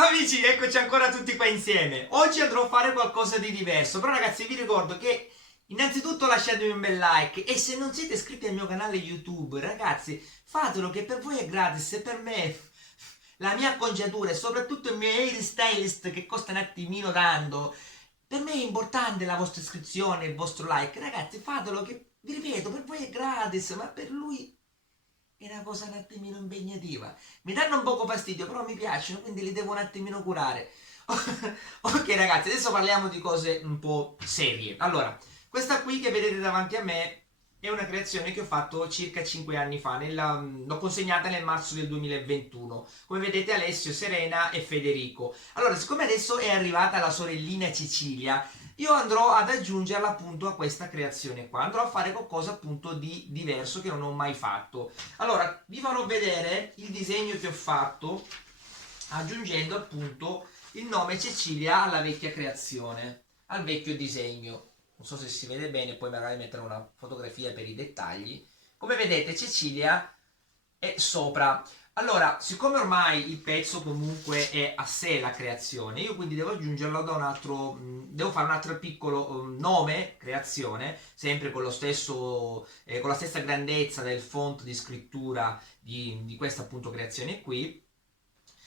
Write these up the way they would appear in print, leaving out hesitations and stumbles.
Ciao amici, eccoci ancora tutti qua insieme. Oggi andrò a fare qualcosa di diverso, però ragazzi vi ricordo che innanzitutto lasciatemi un bel like e se non siete iscritti al mio canale YouTube, ragazzi, fatelo che per voi è gratis e per me la mia acconciatura e soprattutto il mio hairstylist che costa un attimino tanto. Per me è importante la vostra iscrizione, il vostro like. Ragazzi, fatelo che, vi ripeto, per voi è gratis, ma per lui è una cosa un attimino impegnativa. Mi danno un poco fastidio, però mi piacciono, quindi li devo un attimino curare. Ok ragazzi, adesso parliamo di cose un po' serie. Allora, questa qui che vedete davanti a me è una creazione che ho fatto circa 5 anni fa, l'ho consegnata nel marzo del 2021. Come vedete Alessio, Serena e Federico. Allora, siccome adesso è arrivata la sorellina Cecilia, io andrò ad aggiungerla appunto a questa creazione qua. Andrò a fare qualcosa appunto di diverso che non ho mai fatto. Allora, vi farò vedere il disegno che ho fatto aggiungendo appunto il nome Cecilia alla vecchia creazione, al vecchio disegno. Non so se si vede bene, poi magari metterò una fotografia per i dettagli. Come vedete Cecilia è sopra. Allora, siccome ormai il pezzo comunque è a sé la creazione, io quindi devo aggiungerlo da un altro, devo fare un altro piccolo nome, creazione, sempre con lo stesso, con la stessa grandezza del font di scrittura di questa appunto creazione qui.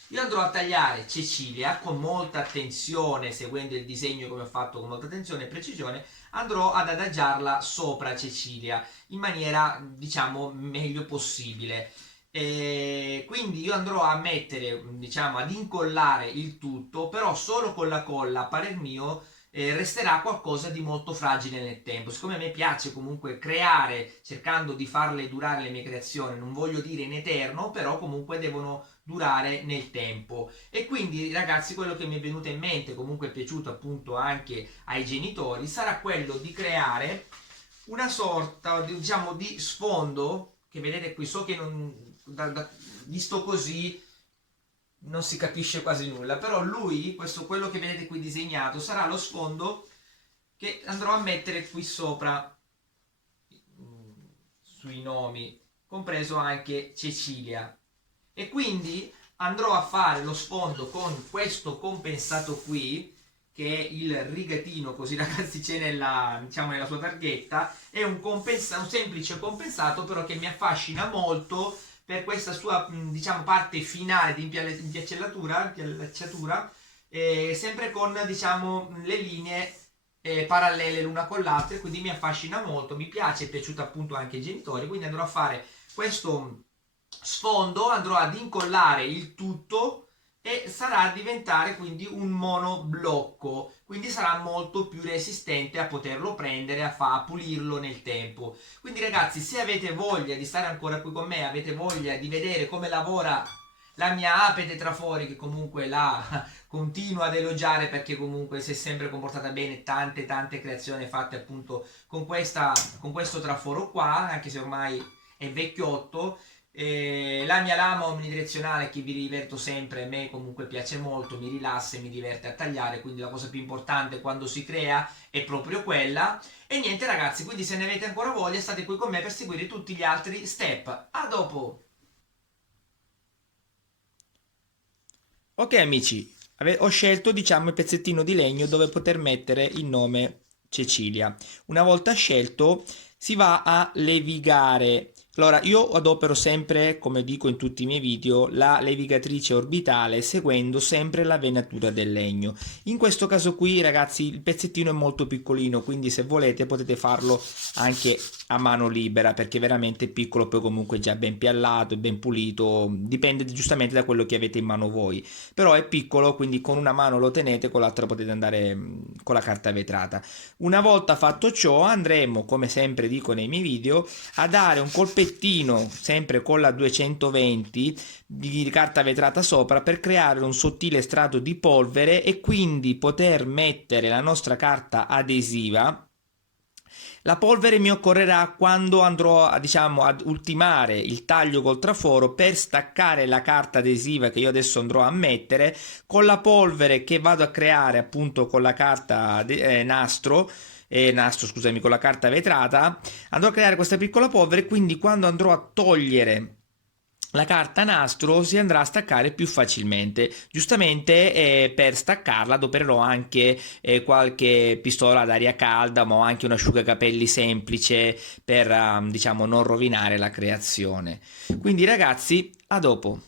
Io andrò a tagliare Cecilia con molta attenzione, seguendo il disegno come ho fatto con molta attenzione e precisione, andrò ad adagiarla sopra Cecilia in maniera, diciamo, meglio possibile. E quindi io andrò a mettere, diciamo, ad incollare il tutto, però solo con la colla, a parer mio, resterà qualcosa di molto fragile nel tempo. Siccome a me piace comunque creare, cercando di farle durare le mie creazioni, non voglio dire in eterno, però comunque devono durare nel tempo. E quindi ragazzi, quello che mi è venuto in mente, comunque è piaciuto appunto anche ai genitori, sarà quello di creare una sorta, diciamo, di sfondo, che vedete qui, so che non, visto così non si capisce quasi nulla, però lui, questo, quello che vedete qui disegnato, sarà lo sfondo che andrò a mettere qui sopra sui nomi, compreso anche Cecilia. E quindi andrò a fare lo sfondo con questo compensato qui, che è il rigatino, così ragazzi c'è nella, diciamo, nella sua targhetta, è un semplice compensato però che mi affascina molto per questa sua, diciamo, parte finale di impiacellatura, sempre con, diciamo, le linee parallele l'una con l'altra, quindi mi affascina molto, mi piace, è piaciuto appunto anche ai genitori, quindi andrò a fare questo sfondo, andrò ad incollare il tutto e sarà a diventare quindi un monoblocco, quindi sarà molto più resistente a poterlo prendere, a pulirlo nel tempo. Quindi ragazzi, se avete voglia di stare ancora qui con me, avete voglia di vedere come lavora la mia ape tetrafori, che comunque la continuo ad elogiare perché comunque si è sempre comportata bene, tante creazioni fatte appunto con questo traforo qua, anche se ormai è vecchiotto. La mia lama omnidirezionale che vi diverto sempre, a me comunque piace molto, mi rilassa e mi diverte a tagliare, quindi la cosa più importante quando si crea è proprio quella. E niente ragazzi, quindi se ne avete ancora voglia state qui con me per seguire tutti gli altri step. A dopo! Ok amici, ho scelto, diciamo, il pezzettino di legno dove poter mettere il nome Cecilia. Una volta scelto si va a levigare. Allora, io adopero sempre, come dico in tutti i miei video, la levigatrice orbitale seguendo sempre la venatura del legno. In questo caso qui, ragazzi, il pezzettino è molto piccolino, quindi se volete potete farlo anche a mano libera, perché è veramente piccolo, poi comunque già ben piallato e ben pulito, dipende giustamente da quello che avete in mano voi. Però è piccolo, quindi con una mano lo tenete, con l'altra potete andare con la carta vetrata. Una volta fatto ciò andremo, come sempre dico nei miei video, a dare un colpettino sempre con la 220 di carta vetrata sopra per creare un sottile strato di polvere e quindi poter mettere la nostra carta adesiva. La polvere mi occorrerà quando andrò a, diciamo, ad ultimare il taglio col traforo per staccare la carta adesiva che io adesso andrò a mettere. Con la polvere che vado a creare appunto con la carta nastro, scusami, con la carta vetrata, andrò a creare questa piccola polvere, quindi quando andrò a togliere la carta nastro si andrà a staccare più facilmente. Giustamente per staccarla adopererò anche qualche pistola ad aria calda, ma ho anche un asciugacapelli semplice per diciamo non rovinare la creazione. Quindi ragazzi, a dopo.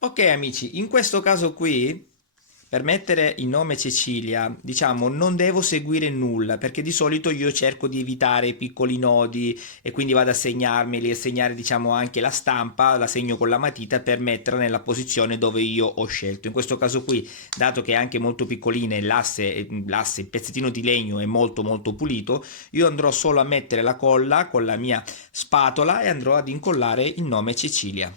Ok amici, in questo caso qui, per mettere il nome Cecilia, diciamo, non devo seguire nulla, perché di solito io cerco di evitare i piccoli nodi e quindi vado a segnarmeli e segnare, diciamo, anche la stampa, la segno con la matita per metterla nella posizione dove io ho scelto. In questo caso qui, dato che è anche molto piccolina e il pezzettino di legno è molto molto pulito, io andrò solo a mettere la colla con la mia spatola e andrò ad incollare il nome Cecilia.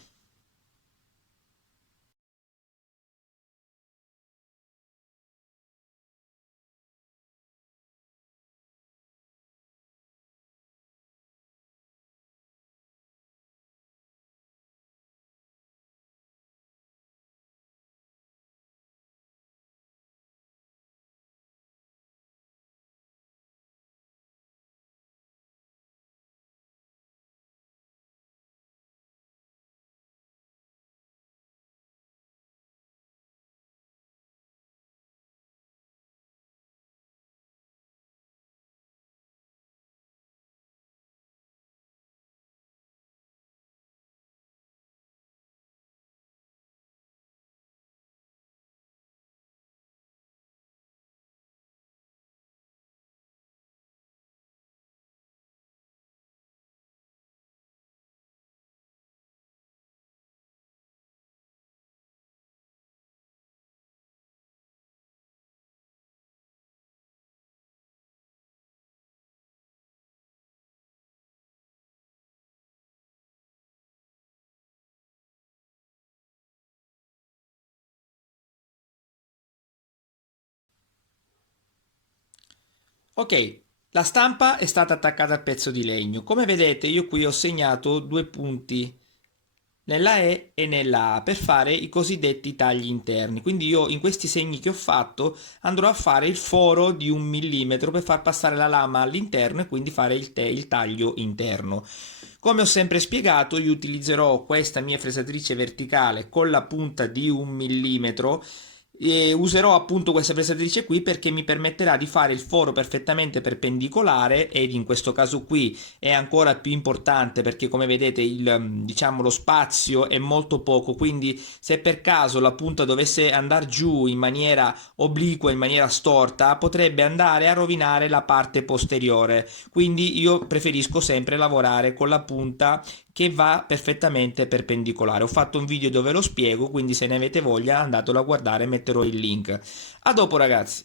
Ok, la stampa è stata attaccata al pezzo di legno. Come vedete, io qui ho segnato due punti nella E e nella A per fare i cosiddetti tagli interni. Quindi io in questi segni che ho fatto andrò a fare il foro di 1 millimetro per far passare la lama all'interno e quindi fare il taglio interno. Come ho sempre spiegato, io utilizzerò questa mia fresatrice verticale con la punta di 1 millimetro e userò appunto questa fresatrice qui perché mi permetterà di fare il foro perfettamente perpendicolare ed in questo caso qui è ancora più importante perché come vedete diciamo, lo spazio è molto poco, quindi se per caso la punta dovesse andare giù in maniera obliqua, in maniera storta, potrebbe andare a rovinare la parte posteriore. Quindi io preferisco sempre lavorare con la punta che va perfettamente perpendicolare. Ho fatto un video dove lo spiego, quindi se ne avete voglia andatelo a guardare, metterò il link. A dopo ragazzi.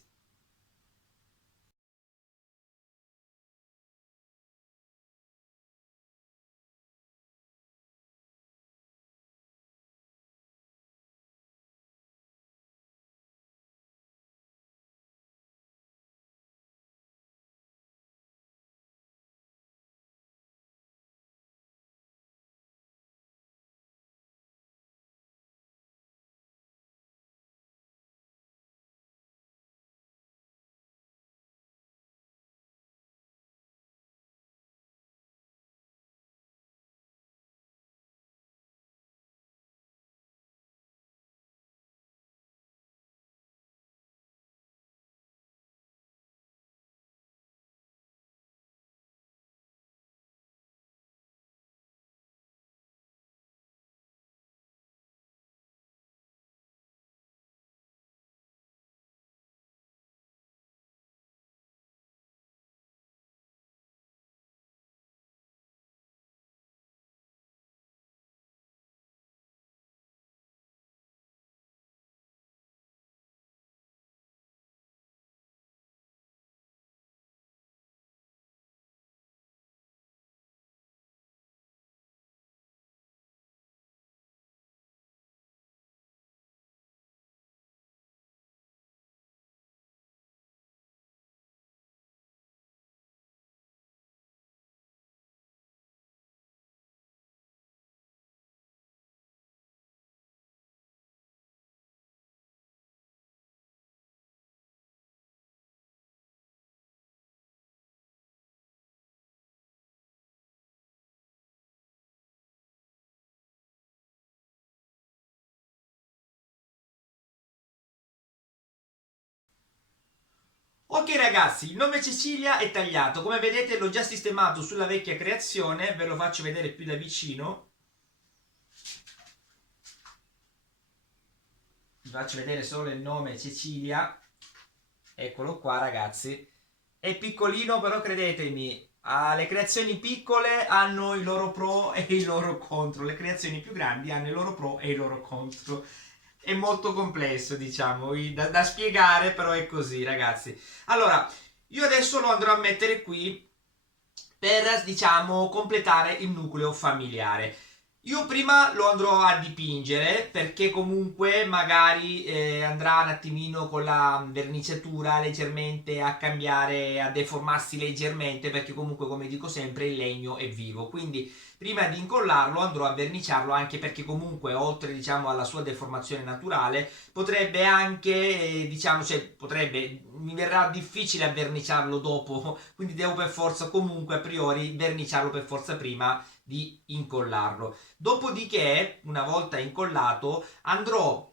Ok ragazzi, il nome Cecilia è tagliato, come vedete l'ho già sistemato sulla vecchia creazione, ve lo faccio vedere più da vicino. Vi faccio vedere solo il nome Cecilia, eccolo qua ragazzi. È piccolino, però credetemi, le creazioni piccole hanno i loro pro e i loro contro, le creazioni più grandi hanno i loro pro e i loro contro. È molto complesso, diciamo, da spiegare, però è così, ragazzi. Allora, io adesso lo andrò a mettere qui per, diciamo, completare il nucleo familiare. Io prima lo andrò a dipingere perché comunque magari andrà un attimino con la verniciatura leggermente a cambiare, a deformarsi leggermente perché comunque come dico sempre il legno è vivo. Quindi prima di incollarlo andrò a verniciarlo anche perché comunque oltre diciamo alla sua deformazione naturale potrebbe anche diciamo cioè potrebbe mi verrà difficile a verniciarlo dopo quindi devo per forza comunque a priori verniciarlo per forza prima di incollarlo. Dopodiché, una volta incollato, andrò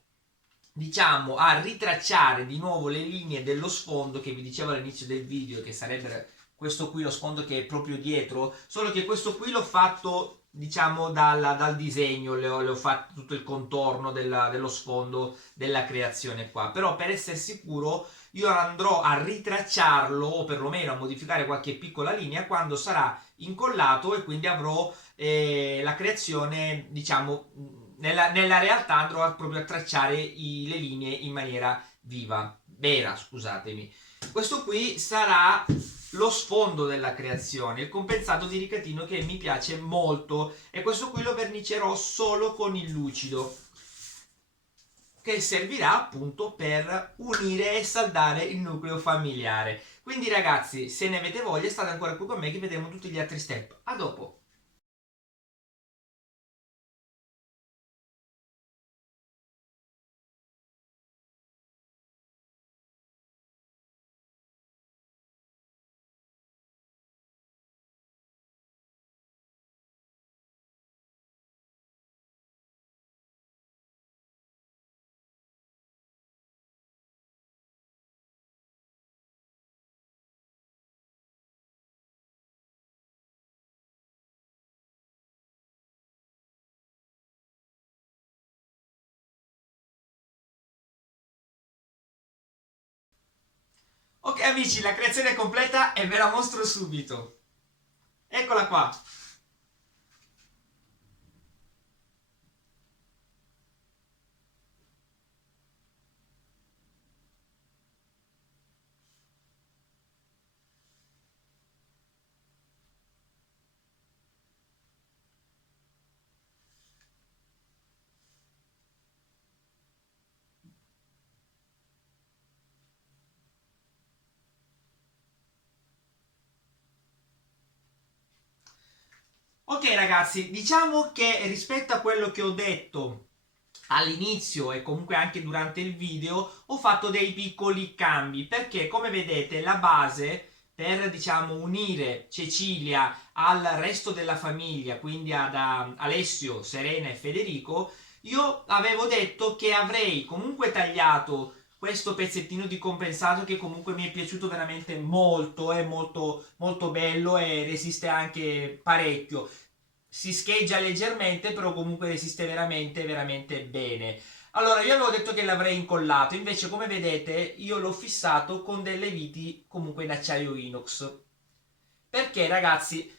diciamo a ritracciare di nuovo le linee dello sfondo che vi dicevo all'inizio del video che sarebbe questo qui lo sfondo che è proprio dietro, solo che questo qui l'ho fatto diciamo dal disegno, le ho fatto tutto il contorno dello sfondo della creazione qua, però per essere sicuro io andrò a ritracciarlo o perlomeno a modificare qualche piccola linea quando sarà incollato e quindi avrò la creazione diciamo nella realtà andrò proprio a tracciare le linee in maniera viva, vera, scusatemi. Questo qui sarà lo sfondo della creazione, il compensato di ricatino che mi piace molto e questo qui lo vernicerò solo con il lucido che servirà appunto per unire e saldare il nucleo familiare. Quindi ragazzi, se ne avete voglia state ancora qui con me che vedremo tutti gli altri step. A dopo! Ok amici, la creazione è completa e ve la mostro subito. Eccola qua. Ok ragazzi, diciamo che rispetto a quello che ho detto all'inizio e comunque anche durante il video ho fatto dei piccoli cambi perché come vedete la base per diciamo unire Cecilia al resto della famiglia, quindi ad Alessio, Serena e Federico, io avevo detto che avrei comunque tagliato questo pezzettino di compensato che comunque mi è piaciuto veramente molto, è molto, molto bello e resiste anche parecchio. Si scheggia leggermente, però comunque resiste veramente, veramente bene. Allora, io avevo detto che l'avrei incollato, invece come vedete io l'ho fissato con delle viti comunque in acciaio inox. Perché ragazzi,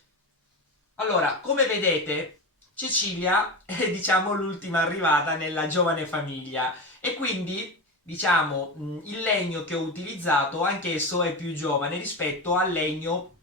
allora, come vedete, Cecilia è diciamo l'ultima arrivata nella giovane famiglia e quindi diciamo il legno che ho utilizzato anch'esso è più giovane rispetto al legno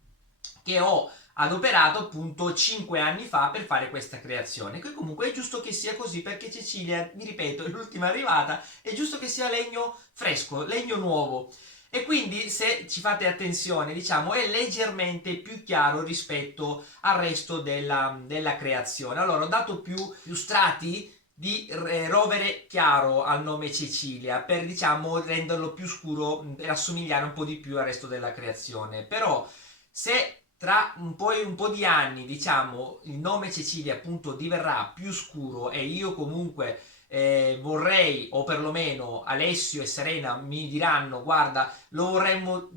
che ho adoperato appunto 5 anni fa per fare questa creazione che comunque è giusto che sia così perché Cecilia, vi ripeto, è l'ultima arrivata, è giusto che sia legno fresco, legno nuovo e quindi se ci fate attenzione diciamo è leggermente più chiaro rispetto al resto della creazione. Allora ho dato più strati di rovere chiaro al nome Cecilia per diciamo renderlo più scuro e assomigliare un po' di più al resto della creazione, però se tra un po' di anni diciamo il nome Cecilia appunto diverrà più scuro e io comunque vorrei, o perlomeno Alessio e Serena mi diranno guarda, lo vorremmo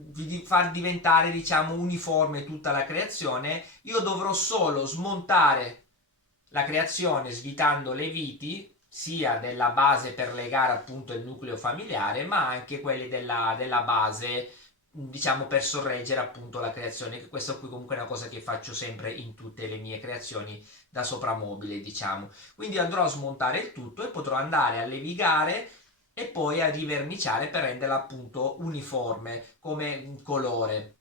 far diventare diciamo uniforme tutta la creazione, io dovrò solo smontare la creazione svitando le viti sia della base per legare appunto il nucleo familiare, ma anche quelle della base, diciamo, per sorreggere appunto la creazione, che questo qui comunque è una cosa che faccio sempre in tutte le mie creazioni da sopramobile, diciamo. Quindi andrò a smontare il tutto e potrò andare a levigare e poi a riverniciare per renderla appunto uniforme come colore,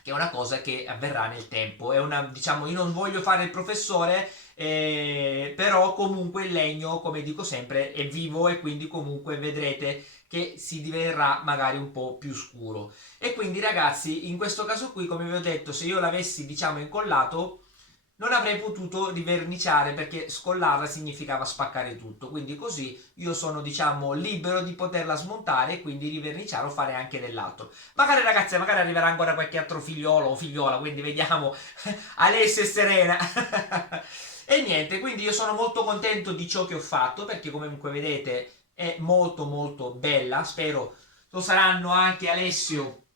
che è una cosa che avverrà nel tempo. È una, diciamo, io non voglio fare il professore, però comunque il legno, come dico sempre, è vivo e quindi comunque vedrete che si diverrà magari un po' più scuro. E quindi ragazzi, in questo caso qui, come vi ho detto, se io l'avessi diciamo incollato non avrei potuto riverniciare perché scollarla significava spaccare tutto, quindi così io sono diciamo libero di poterla smontare e quindi riverniciare o fare anche dell'altro. Magari ragazzi, magari arriverà ancora qualche altro figliolo o figliola, quindi vediamo Alessio e Serena. E niente, quindi io sono molto contento di ciò che ho fatto perché comunque vedete è molto molto bella, spero lo saranno anche Alessio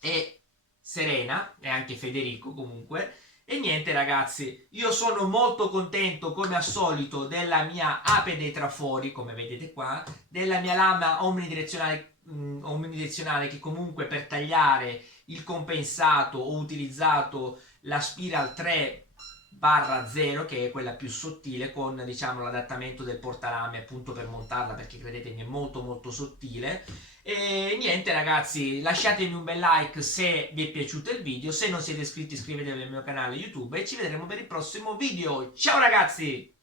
e Serena e anche Federico comunque. E niente ragazzi, io sono molto contento come al solito della mia ape dei trafori, come vedete qua, della mia lama omnidirezionale che comunque per tagliare il compensato ho utilizzato la Spiral 3/0 che è quella più sottile con diciamo l'adattamento del portalame appunto per montarla perché credetemi è molto molto sottile. E niente ragazzi, lasciatemi un bel like se vi è piaciuto il video, se non siete iscritti iscrivetevi al mio canale YouTube e ci vedremo per il prossimo video. Ciao ragazzi!